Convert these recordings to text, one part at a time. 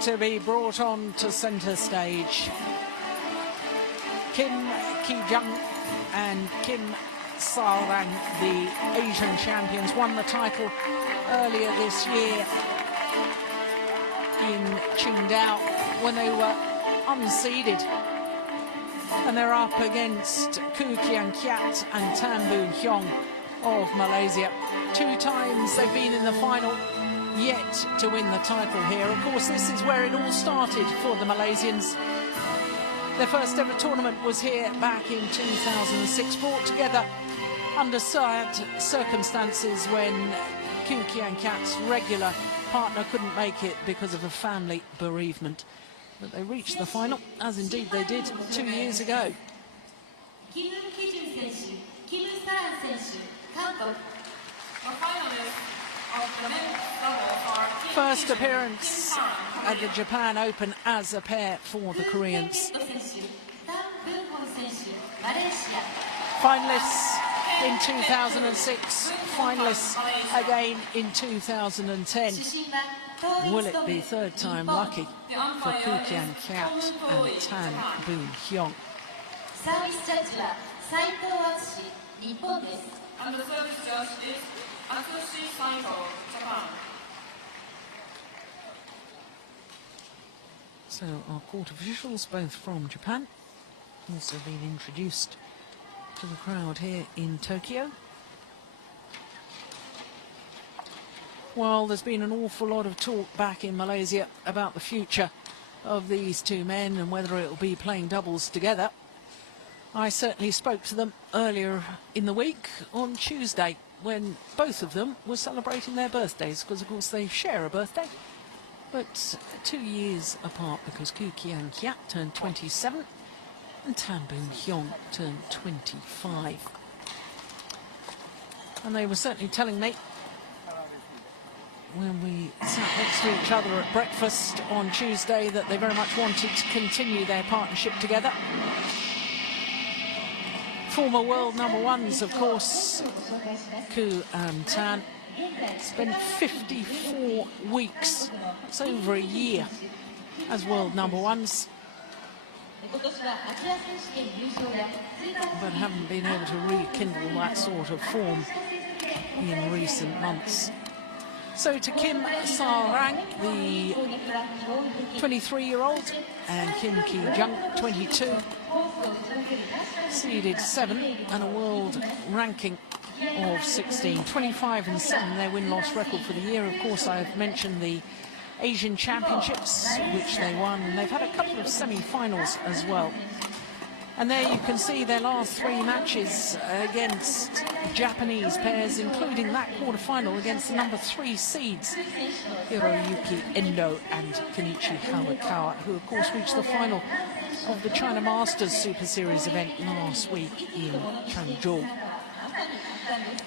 to be brought on to centre stage. Kim Ki-jung and Kim Sa-rang, the Asian champions, won the title earlier this year in Qingdao when they were unseeded. And they're up against Koo Kien Keat and Boon Heong of Malaysia. 2 times they've been in the final, yet to win the title here. Of course, this is where it all started for the Malaysians. Their first ever tournament was here back in 2006, brought together under sad circumstances when Koo Kien Keat's regular partner couldn't make it because of a family bereavement. But they reached the final, as indeed they did 2 years ago. First appearance at the Japan Open as a pair for the Koreans. Finalists in 2006, finalists again in 2010. Will it be third time lucky for Koo Kien Keat and Boon Heong? And the service judge is Atsushi Saito, Japan. So our court officials, both from Japan, also been introduced to the crowd here in Tokyo. Well, there's been an awful lot of talk back in Malaysia about the future of these two men and whether it'll be playing doubles together. I certainly spoke to them earlier in the week on Tuesday when both of them were celebrating their birthdays, because of course they share a birthday, but 2 years apart, because Koo Kien Keat turned 27 and Boon Heong turned 25. And they were certainly telling me when we sat next to each other at breakfast on Tuesday that they very much wanted to continue their partnership together. Former world number ones, of course, Koo and Tan, spent 54 weeks, it's over a year, as world number ones, but haven't been able to rekindle that sort of form in recent months. So to Kim Sa-rang, the 23-year-old, and Kim Ki-jung, 22, seeded 7 and a world ranking of 16. 25 and 7, their win-loss record for the year. Of course, I've mentioned the Asian Championships, which they won, and they've had a couple of semi-finals as well. And there you can see their last 3 matches against Japanese pairs, including that quarter-final against the number 3 seeds, Hiroyuki Endo and Kenichi Hayakawa, who of course reached the final of the China Masters Super Series event last week in Changzhou.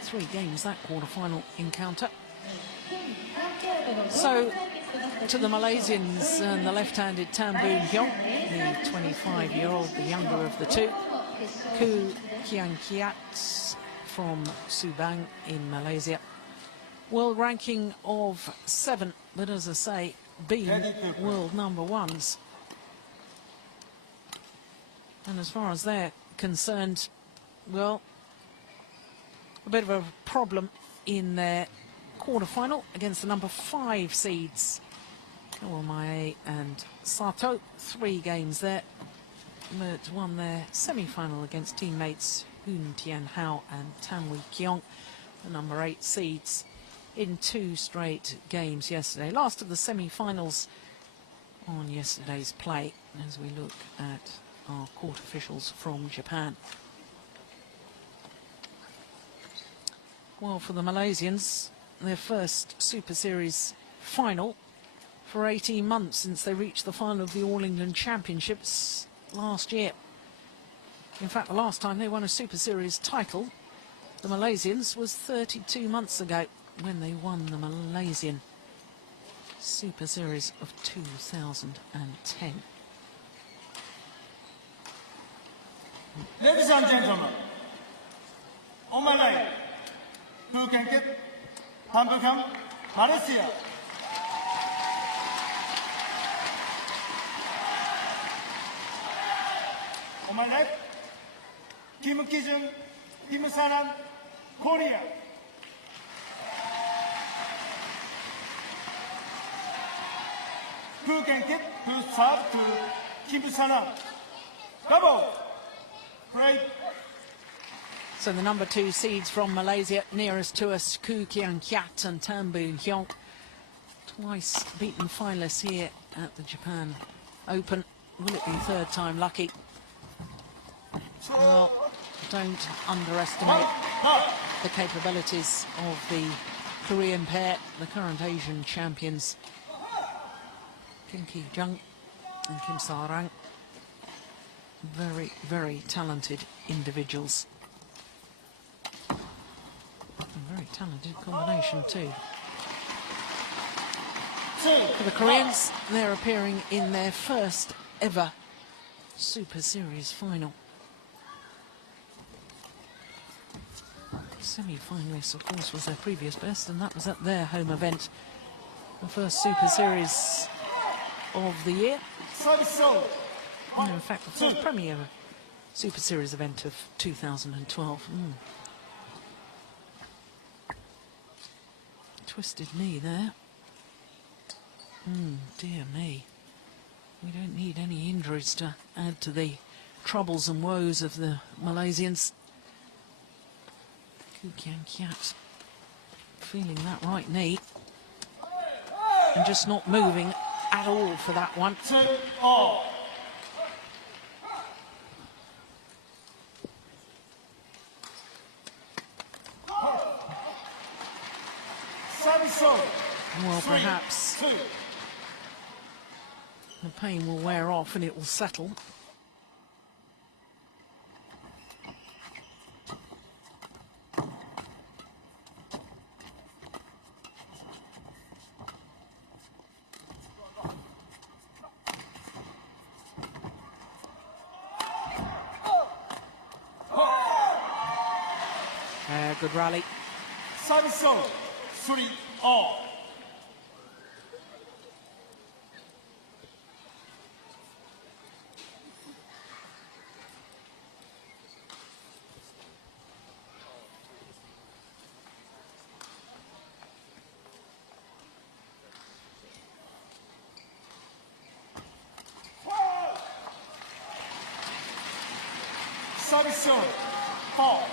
3 games, that quarter-final encounter. So, to the Malaysians and the left-handed Boon Heong, the 25-year-old, the younger of the two. Koo Kien Keat from Subang in Malaysia. World ranking of 7, but as I say, been world number ones. And as far as they're concerned, well, a bit of a problem in their quarter-final against the number 5 seeds. Kawamae and Sato, 3 games there, but won their semi-final against teammates Hoon Tian Hao and Tan Wee Kiong, the number 8 seeds, in 2 straight games yesterday. Last of the semi-finals on yesterday's play, as we look at our court officials from Japan. Well, for the Malaysians, their first Super Series final for 18 months since they reached the final of the All England Championships last year. In fact, the last time they won a Super Series title, the Malaysians, was 32 months ago when they won the Malaysian Super Series of 2010. Ladies and gentlemen, on my right, Koo Kien Keat, Boon Heong, Malaysia. On my left, Kim Ki-jung, Kim Sanan, Korea. Koo Kien Keat to serve to Kim Sanan. Double. Break. So the number 2 seeds from Malaysia, nearest to us, Koo Kien Keat and Boon Heong. Twice beaten finalists here at the Japan Open. Will it be third time lucky? Well, don't underestimate the capabilities of the Korean pair, the current Asian champions, Kim Ki-jung and Kim Sa-rang. Very, very talented individuals. A very talented combination too. For the Koreans, they're appearing in their first ever Super Series final. Semi-finalists, of course, was their previous best, and that was at their home event. The first Super Series of the year. No, in fact, the first premier Super Series event of 2012. Twisted knee there. Dear me. We don't need any injuries to add to the troubles and woes of the Malaysians. Koo Kien Keat feeling that right knee and just not moving at all for that one. Well, perhaps the pain will wear off and it will settle. Good rally. Service on 3-all. Service on 4-3.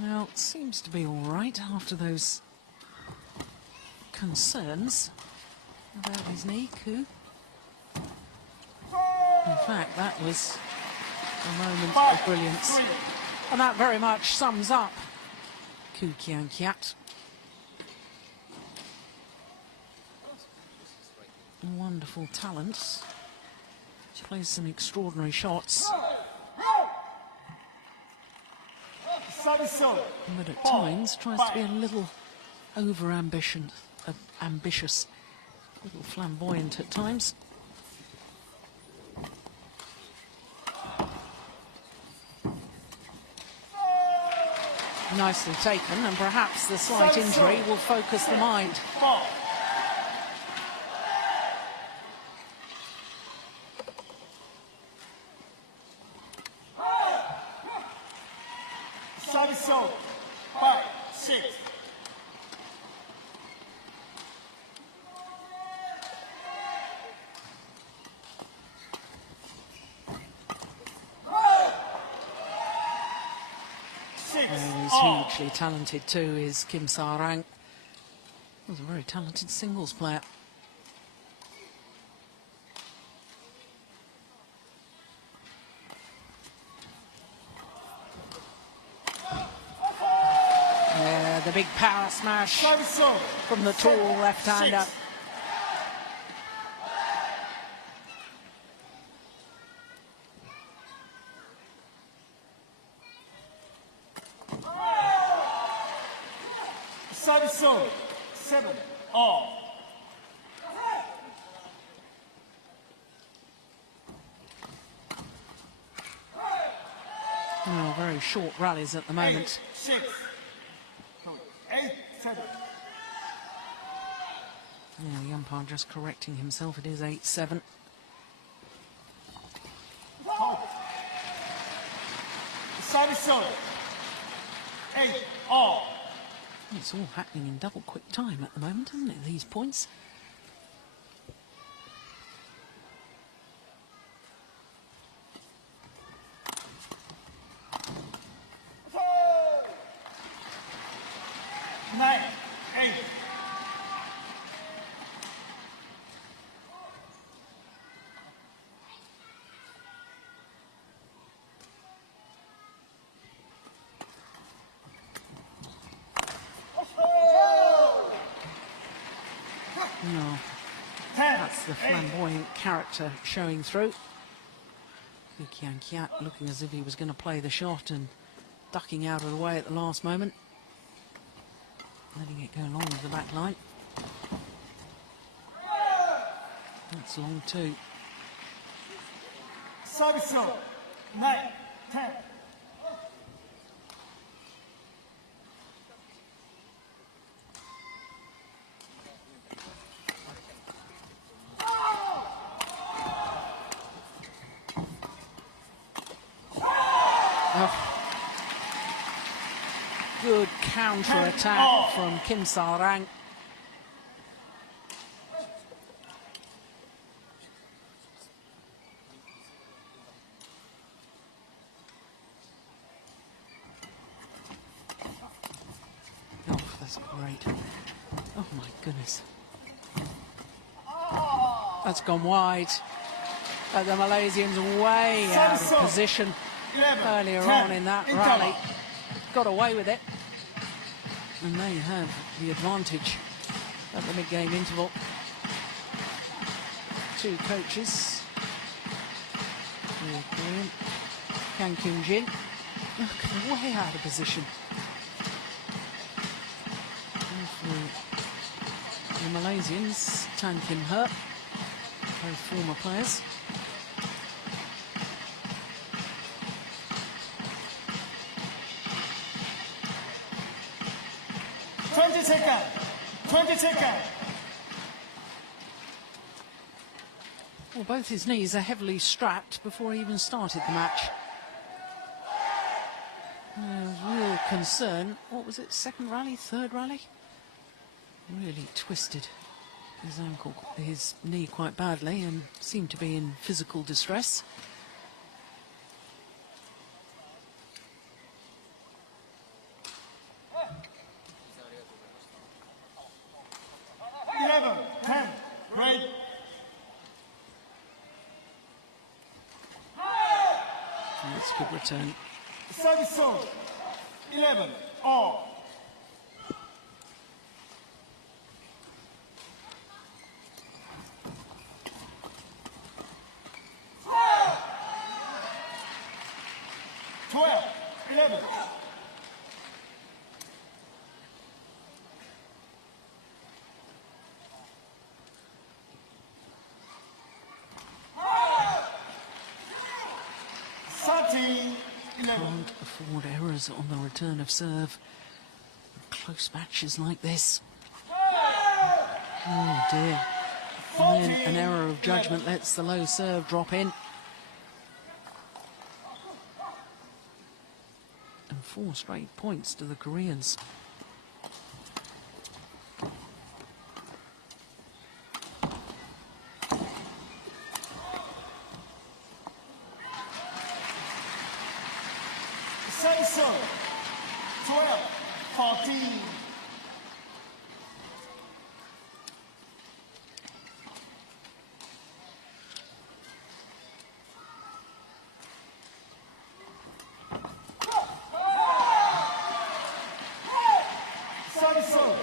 Well, it seems to be all right after those concerns about his knee, Koo. In fact, that was a moment of brilliance. And that very much sums up Koo Kien Keat. Wonderful talents. Plays some extraordinary shots. But at times tries to be a little ambitious, a little flamboyant at times. Nicely taken, and perhaps the slight injury will focus the mind. Service on 5-6. Who's hugely talented too is Kim Sa-rang. He's a very talented singles player. Yeah, the big power smash from the tall left-hander. Service on 7-all. Oh, very short rallies at the moment. 8-6. 8-7. Yeah, the umpire just correcting himself. It is 8-7. Service on. 8 all. It's all happening in double quick time at the moment, isn't it, these points? Nine, 8. No, 10, that's the 8. flamboyant character showing through. Koo Kien Keat looking as if he was going to play the shot and ducking out of the way at the last moment. Letting it go along the back line. That's long too. Service on. 9, 10. Good counter-attack from Kim Sa-rang. Oh, that's great. Oh my goodness. That's gone wide. But the Malaysians way out of position earlier on in that rally. Got away with it. And they have the advantage at the mid-game interval. Two coaches. Very brilliant. Kang Kyung Jin. Look, way out of position. And for the Malaysians, Tan Kim He, both former players. 20 seconds. 20 seconds. Well, both his knees are heavily strapped before he even started the match. Real concern. What was it? Second rally? Third rally? Really twisted his ankle, his knee quite badly, and seemed to be in physical distress. 11, 10. Great. That's a good return. Service on. 11 all. Can't afford errors on the return of serve. Close matches like this. Oh dear. And then an error of judgment lets the low serve drop in. And 4 straight points to the Koreans. Service on. 12, 14. Service on.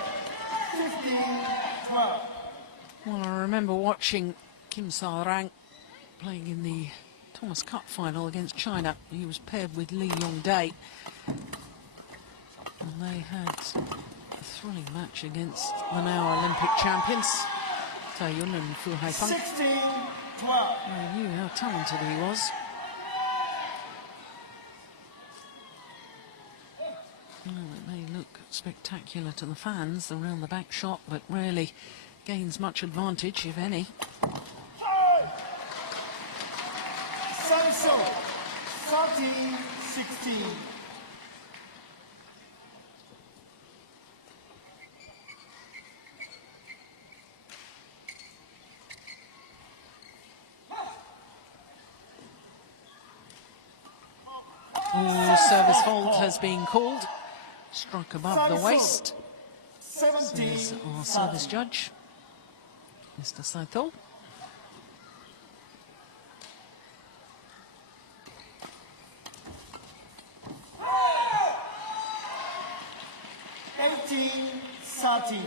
15, 12. Well, I remember watching Kim Sa-rang playing in the Thomas Cup final against China. He was paired with Lee Yong-dae. And they had a thrilling match against the now Olympic champions, Tae-yun and Fu Haifeng. 16, 12. I knew how talented he was. Well, it may look spectacular to the fans, the round the back shot, but rarely gains much advantage, if any. Service on. 14, 16. service fault has been called. Struck above the waist, 17, says our service judge, Mr. Saito. $18-13.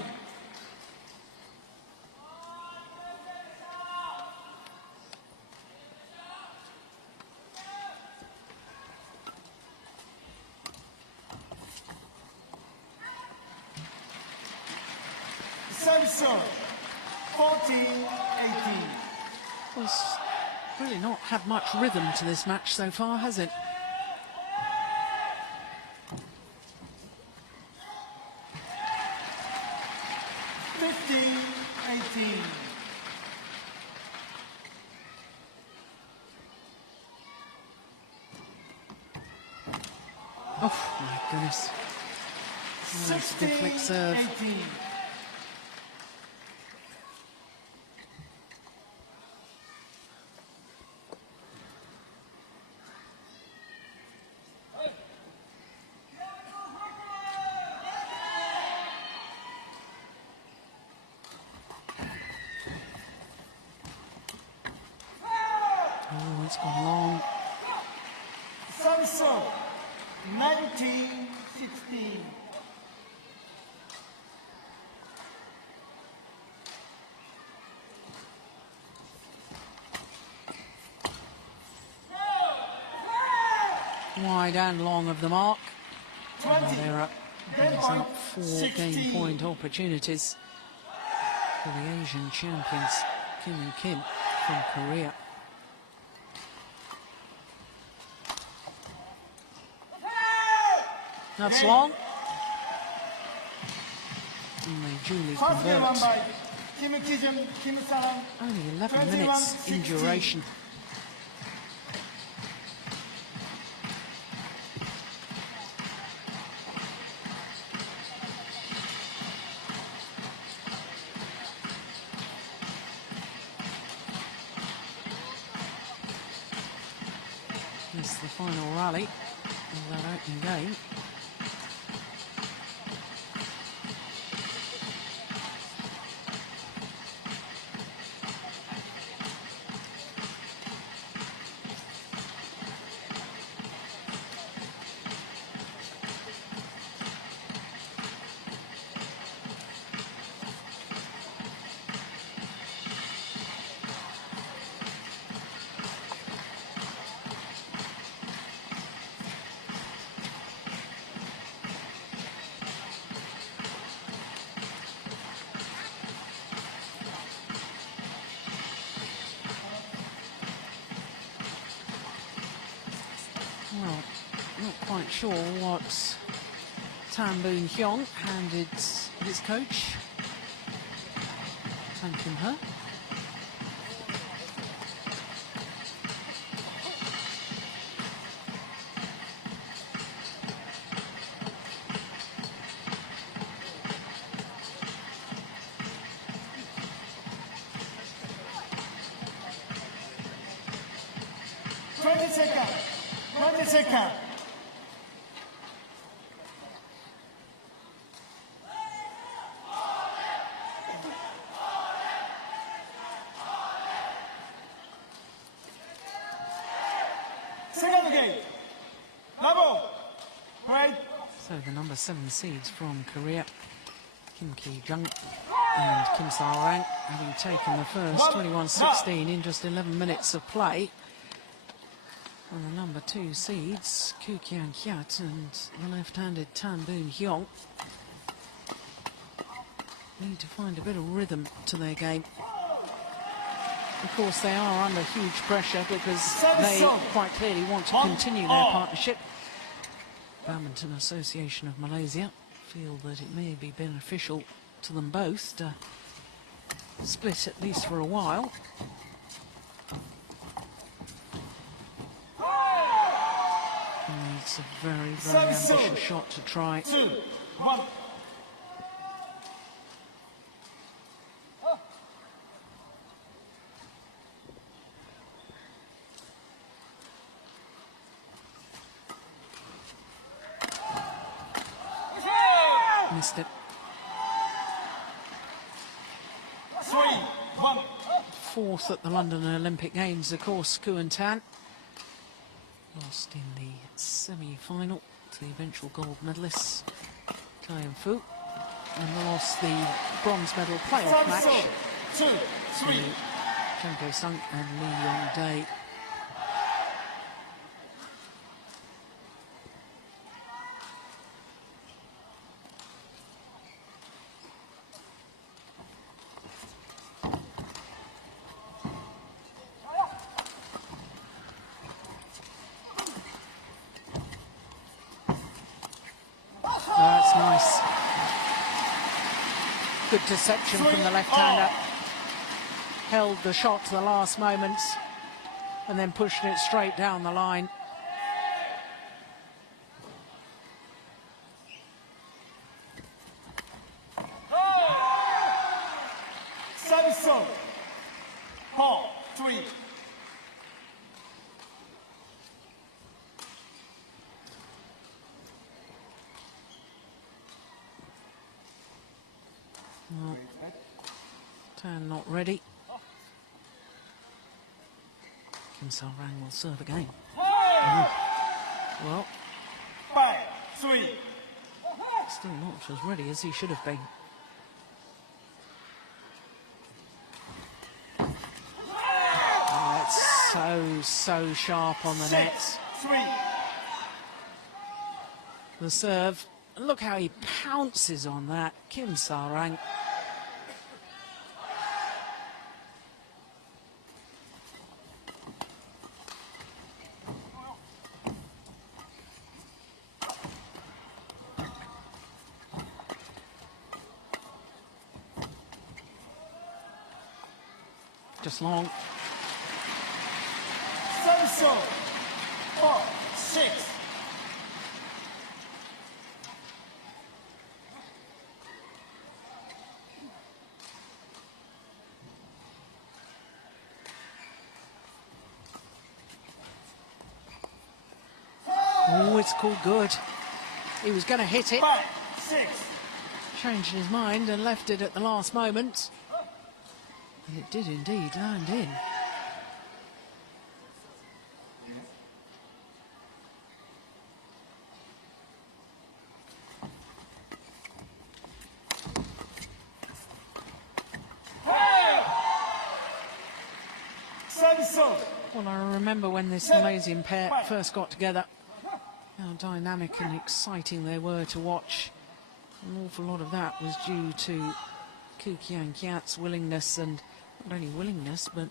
Samson, 14-18. Well, it's really not had much rhythm to this match so far, has it? Oh my goodness. Oh, it's a good flick serve. 18. Oh, it's gone long. Samson, 19-16. Wide and long of the mark. 20. Well, they're up. Brings up 4 game point opportunities for the Asian champions, Koo Kien Keat from Korea. That's long. And they duly First game won convert. by Kim Ki-jun, Kim Sang. Only 11 minutes in 21-16. duration. This is the final rally of that opening game. Well, not quite sure what Boon Heong handed his coach, Tan Kim-ho. Second. Second game. Level. Right. So the number 7 seeds from Korea, Kim Ki-jung and Kim Sa-rang, having taken the first 21-16 in just 11 minutes of play. And the number 2 seeds, Koo Kien Keat and the left-handed Boon Heong, need to find a bit of rhythm to their game. Of course, they are under huge pressure because they quite clearly want to continue their partnership. Badminton Association of Malaysia feel that it may be beneficial to them both to split at least for a while. And it's a very, very ambitious shot to try. 2, 1. missed it. 3-1. Fourth at the London Olympic Games, of course, Koo Kien Keat. Lost in the semi-final to the eventual gold medalist, Kaian Fu, and lost the bronze medal playoff match 2-3. to Chang Kei-sung and Lee Yong-dae. That's nice. Good deception from the left-hander. Held the shot to the last moment and then pushed it straight down the line. Samson. 4-3. Well, Tan not ready. Kim Seo-rang will serve again. Well, 5-3. still not as ready as he should have been. Oh, it's so sharp on the net. 6-3. The serve. Look how he pounces on that, Kim Seo-rang. Just long. Samson. 4-6. Oh, it's called good. He was going to hit it. 5-6. Changed his mind and left it at the last moment. And it did indeed land in. Samson. Well, I remember when this Malaysian pair first got together, how dynamic and exciting they were to watch. An awful lot of that was due to Koo Kien Keat's willingness, and not only willingness, but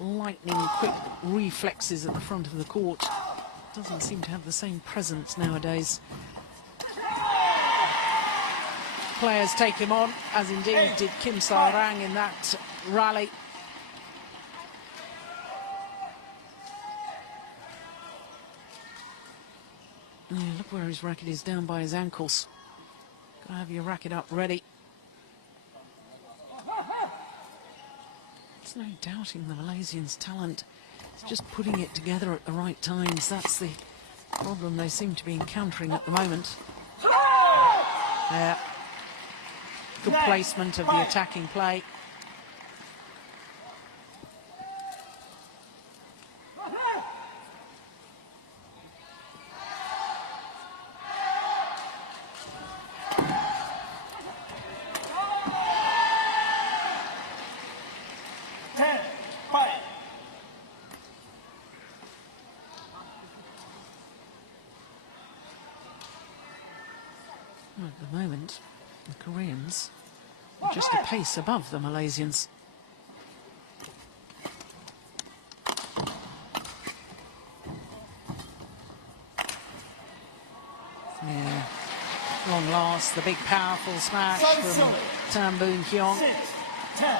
lightning quick reflexes at the front of the court. Doesn't seem to have the same presence nowadays. Players take him on, as indeed did Kim Seo-rang in that rally. Yeah, look where his racket is, down by his ankles. Gotta have your racket up ready. There's no doubting the Malaysians' talent. It's just putting it together at the right times. That's the problem they seem to be encountering at the moment. Yeah. Good placement of the attacking play. At the moment, the Koreans are just a pace above the Malaysians. Yeah, long last, the big powerful smash from Boon Heong. 6-10.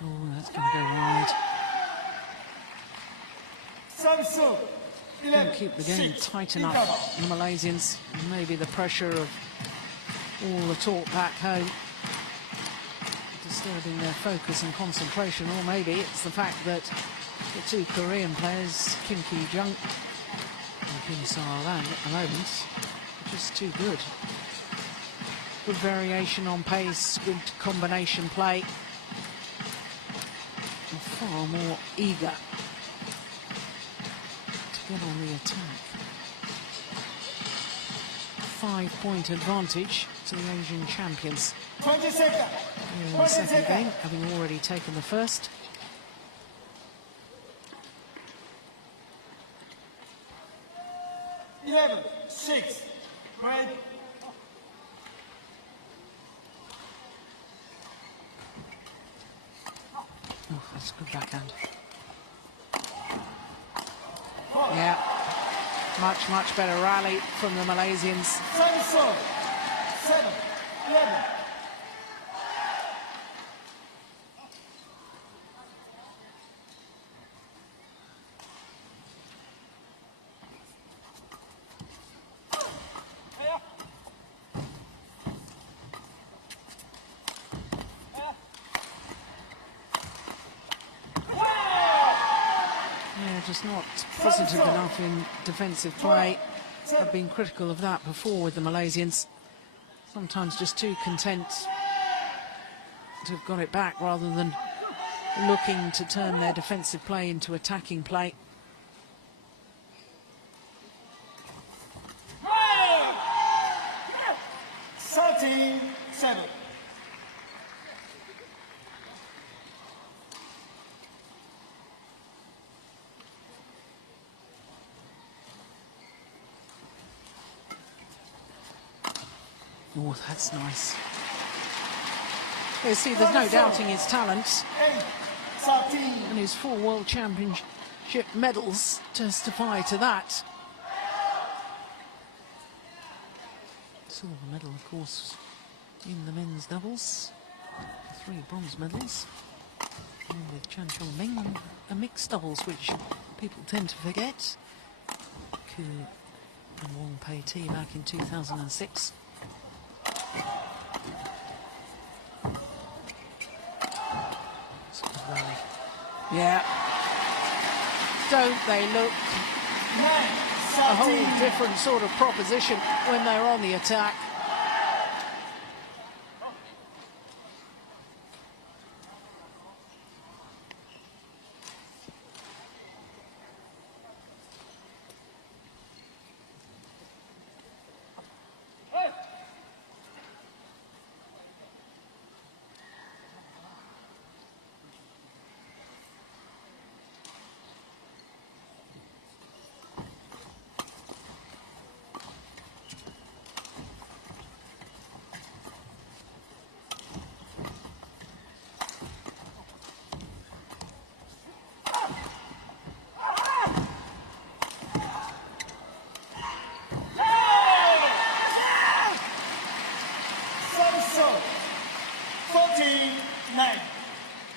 Oh, that's going to go wide. Samson. Couldn't keep the game tight enough, the Malaysians. Maybe the pressure of all the talk back home disturbing their focus and concentration, or maybe it's the fact that the two Korean players, Kim Ki-jung and Kim Sa-ran at the moment, are just too good. Good variation on pace, good combination play, and far more eager to get on the attack. 5-point advantage to the Asian champions. 20 seconds. In the second game, having already taken the first. Eleven, 6. Right. Oh, that's a good backhand. Yeah, much better rally from the Malaysians. 7, 11. Just not positive enough in defensive play. I've been critical of that before with the Malaysians. Sometimes just too content to have got it back rather than looking to turn their defensive play into attacking play. 13-7. Oh, that's nice. You see, there's no doubting his talent, 8, 13. and his 4 World Championship medals testify to that. Silver medal, of course, in the men's doubles. 3 bronze medals. And with Chan Chong-ming on a mixed doubles, which people tend to forget. Koo and Wong Pei-Ti back in 2006. Yeah. Don't they look 9, a whole different sort of proposition when they're on the attack?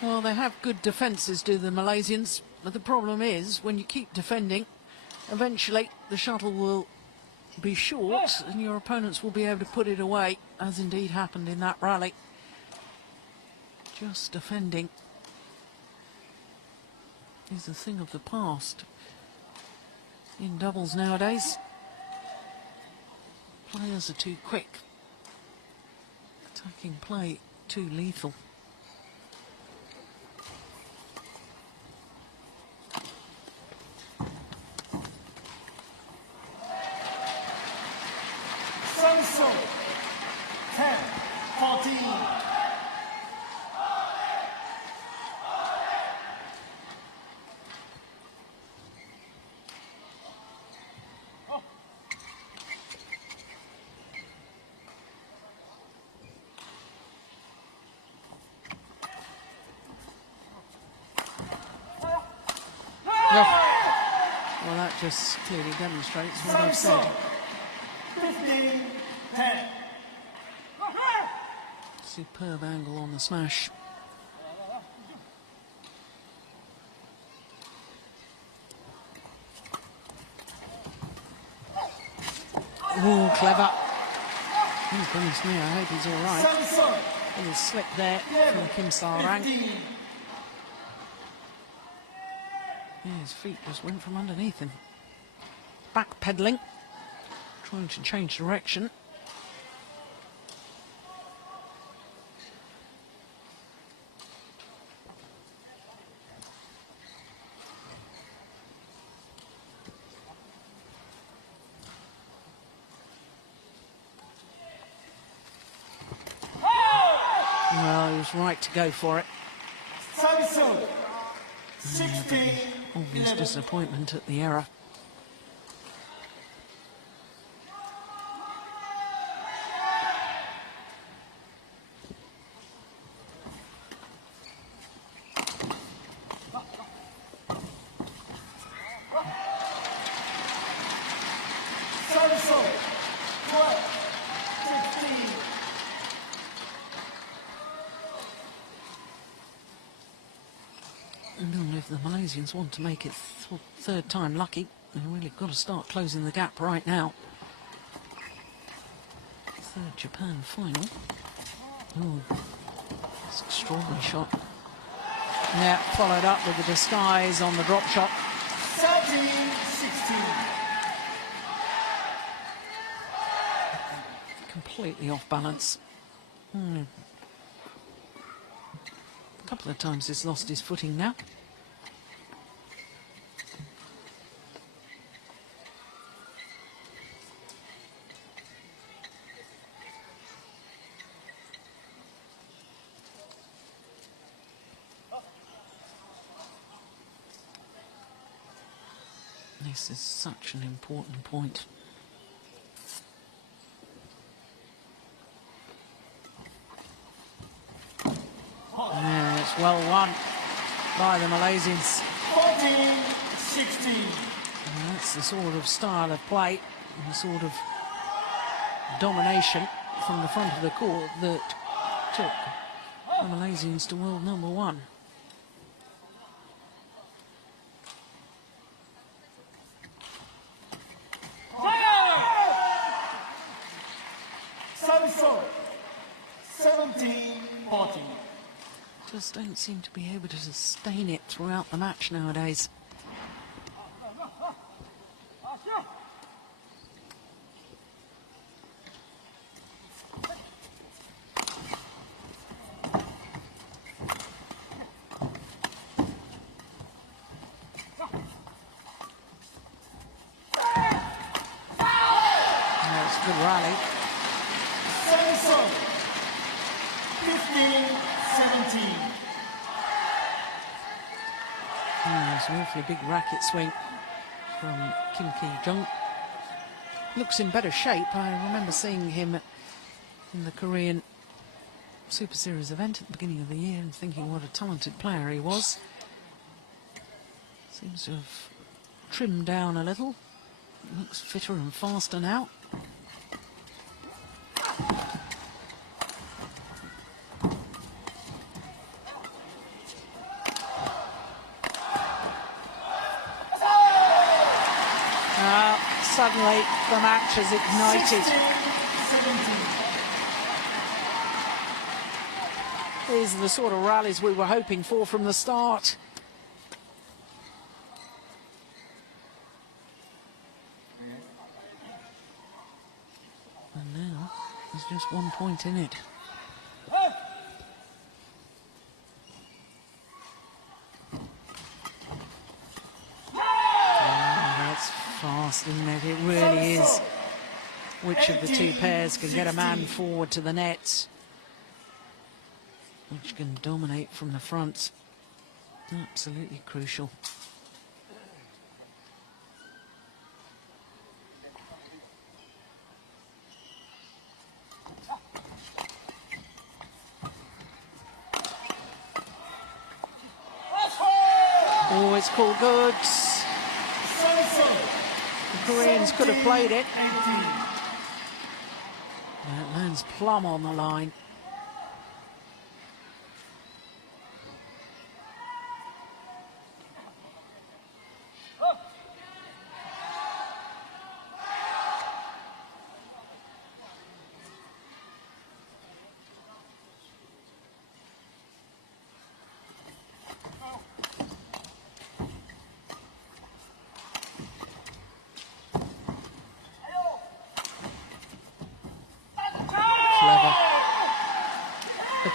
Well, they have good defences, do the Malaysians, but the problem is when you keep defending, eventually the shuttle will be short and your opponents will be able to put it away, as indeed happened in that rally. Just defending is a thing of the past in doubles nowadays. Players are too quick. Attacking play too lethal. So 10, 14. Well, that just clearly demonstrates what I've said. 15, 10. Superb angle on the smash. clever. Oh, goodness me, I hope he's all right. A little slip there from Kim Sa-rang. Yeah, his feet just went from underneath him. Backpedaling, trying to change direction. Well, he was right to go for it. Obvious disappointment at the error. And if the Malaysians want to make it third time lucky, they've really got to start closing the gap right now. Third Japan final. Oh, it's an extraordinary shot. Yeah, followed up with the disguise on the drop shot. 13-16. Completely off balance. A couple of times he's lost his footing now. This is such an important point. Yeah, it's well won by the Malaysians. 14-16. And that's the sort of style of play and the sort of domination from the front of the court that took the Malaysians to world number one. Service 17-14. Just don't seem to be able to sustain it throughout the match nowadays. That's a good rally. Service 15-17. It's an awfully big racket swing from Kim Ki-jung. Looks in better shape. I remember seeing him in the Korean Super Series event at the beginning of the year and thinking what a talented player he was. Seems to have trimmed down a little. Looks fitter and faster now. Suddenly the match has ignited. 16-17. These are the sort of rallies we were hoping for from the start. And now there's just 1 point in it. Fast, isn't it? It really is. Which of the two pairs can get a man forward to the net? Which can dominate from the front? Absolutely crucial. Oh, it's called good. The Koreans could have played it. It lands plumb on the line.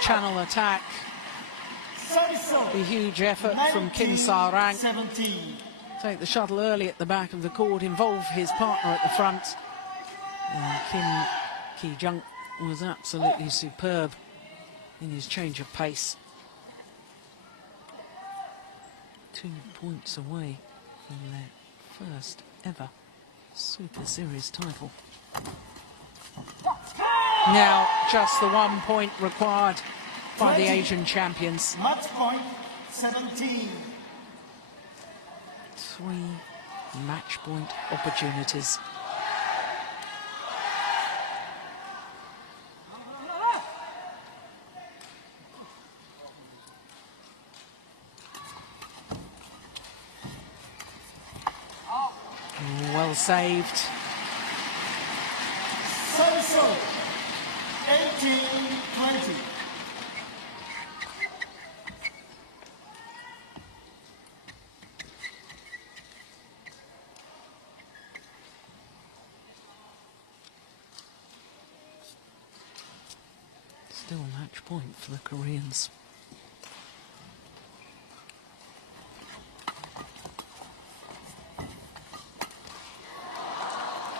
channel attack. The huge effort from Kim Sa-rang. 17. Take the shuttle early at the back of the court, involve his partner at the front. And Kim Ki-jung was absolutely superb in his change of pace. 2 points away from their first ever Super Series title. Now just the 1 point required by the Asian champions. Match point 17. 3 match point opportunities. Well saved. So 18-20. Still match point for the Koreans.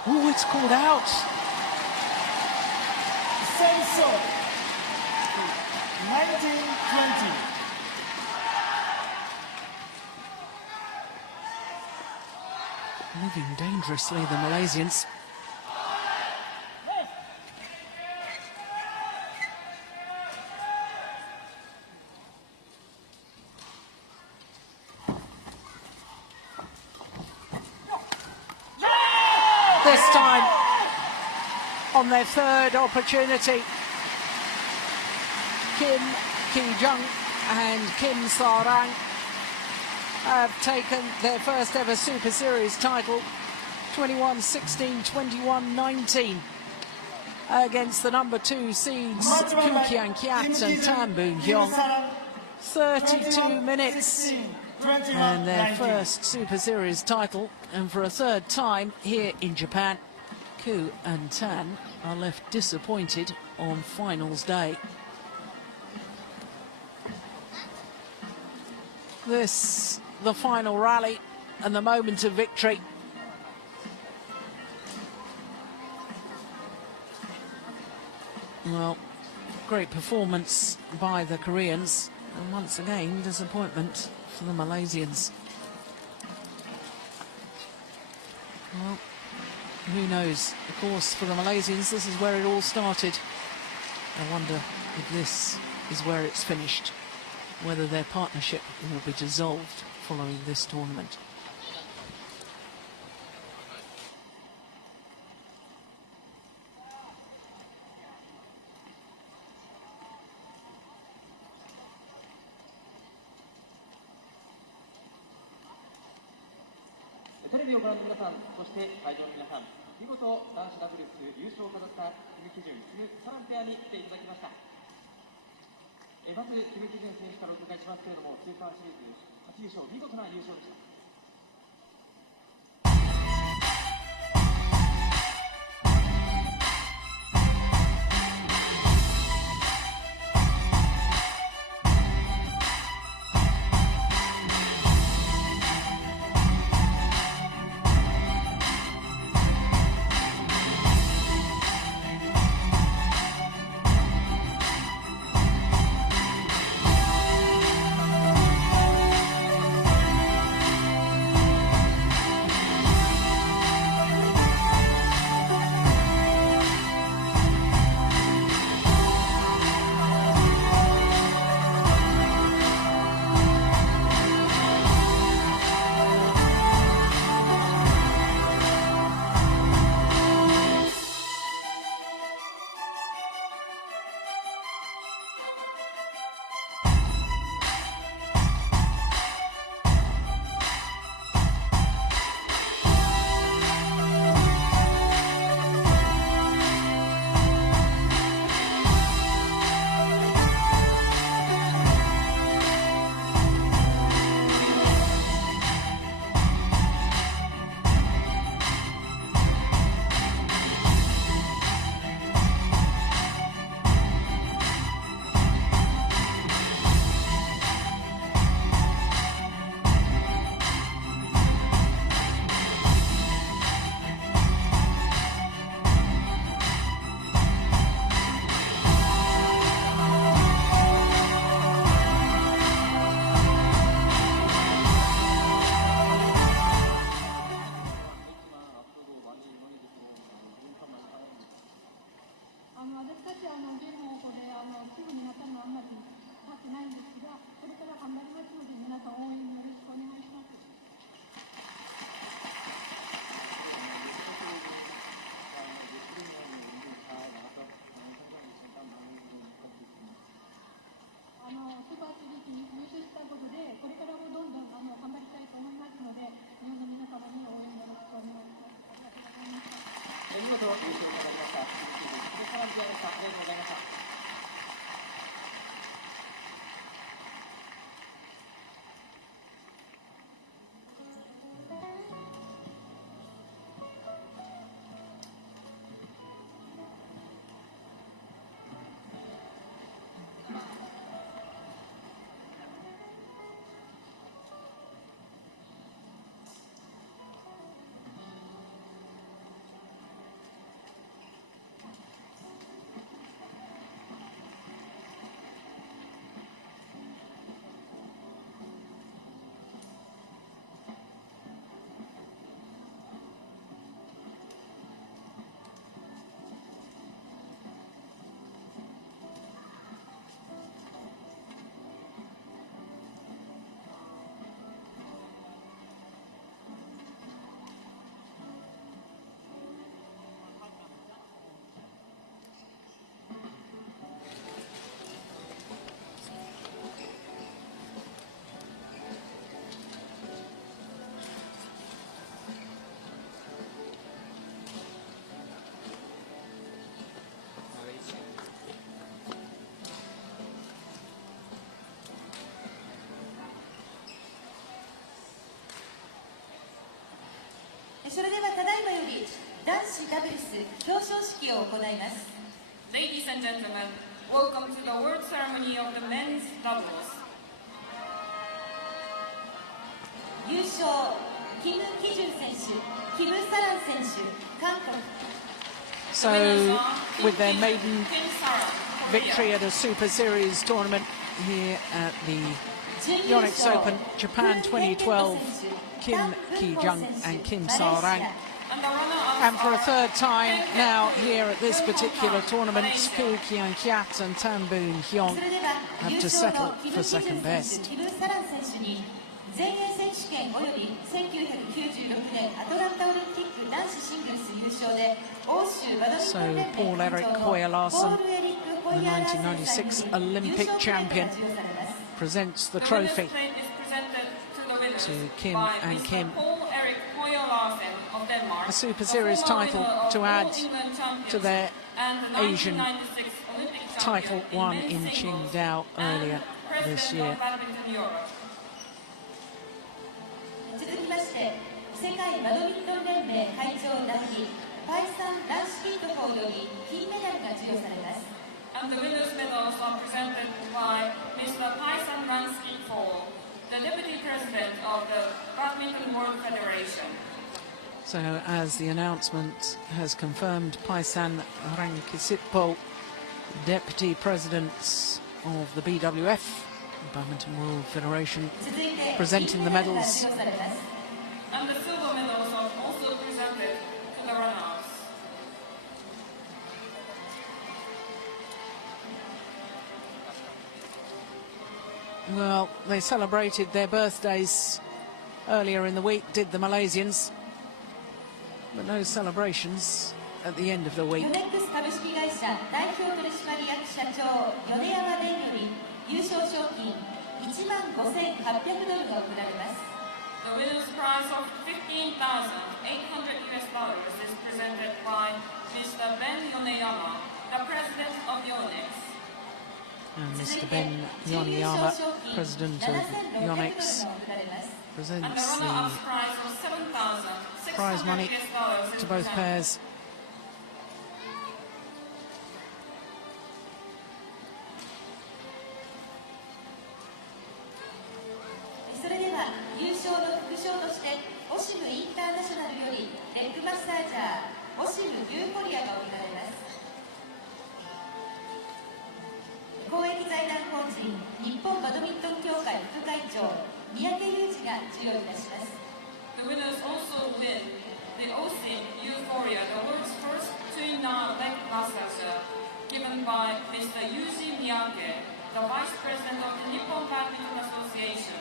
Oh, it's called out. So 19-20. Moving dangerously, the Malaysians. This time, on their third opportunity, Kim Ki-jung and Kim Sa-rang have taken their first ever Super Series title, 21-16, 21-19, against the number 2 seeds Koo Kien Keat and Boon Heong. 32 minutes and their first Super Series title, and for a third time here in Japan, Koo and Tan are left disappointed on finals day. This, the final rally and the moment of victory. Well, great performance by the Koreans, and once again disappointment for the Malaysians. Well, who knows? Of course, for the Malaysians, this is where it all started. I wonder if this is where it's finished, whether their partnership will be dissolved following this tournament. 男子ダブルス表彰式を行います。 Ladies and gentlemen, welcome to the award ceremony of the men's doubles. 優勝、キム・キジュン選手、キム・サラン選手、韓国。 So, with their maiden victory at a Super Series tournament here at the Yonex Open Japan 2012, Kim Ki-jung and Kim Sa-rang. And for a third time now here at this particular tournament, Koo Kien Keat and Boon Heong have to settle for second best. 全英選手権および1996年アトランタオリンピック男子シングルス優勝で欧州バドミントン連盟 Paul Eric Hoyer Larsen, the 1996 Olympic champion, presents the trophy to Kim and Kim. A Super Series title to add to their Asian title won in Qingdao earlier this year. 続きまして、世界バドミントン連盟会長代理パイサン・ランシキート法より金メダルが授与されます。 And the winners' medals are presented by Mr. Paisan Ranski-Fall, the Deputy President of the Badminton World Federation. So, as the announcement has confirmed, Paisan Ranki-Sitpo, Deputy President of the BWF, Badminton World Federation, presenting the medals. And the silver medals are also presented to the runners. Well, they celebrated their birthdays earlier in the week, did the Malaysians, but no celebrations at the end of the week. ヨネックス株式会社代表取締役社長米山伝より優勝賞金1万5800ドルが贈られます。 The winner's prize of $15,800 is presented by Mr. Ben Yoneyama, the President of Yonex. And Mr. Ben Yoneyama, President of Yonex, presents the prize money to both pairs. それでは優勝の副賞としてオシムインターナショナルよりレッグマッサージャーオシム・ユーフォリアが贈られます。公益財団法人日本バドミントン協会副会長三宅裕二が授与いたします。 The winners also win the OSIM Euphoria, the world's first twin leg massager, given by Mr. Yuji Miyake, the Vice President of the Nippon Badminton Association.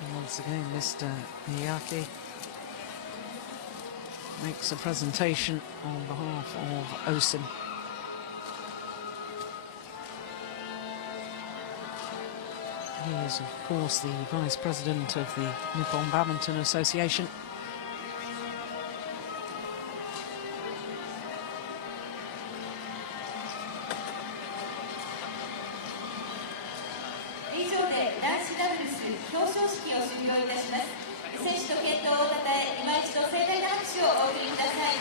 And once again, Mr. Miyake makes a presentation on behalf of OSIM. He is, of course, the Vice President of the Nippon Badminton Association. Thank you.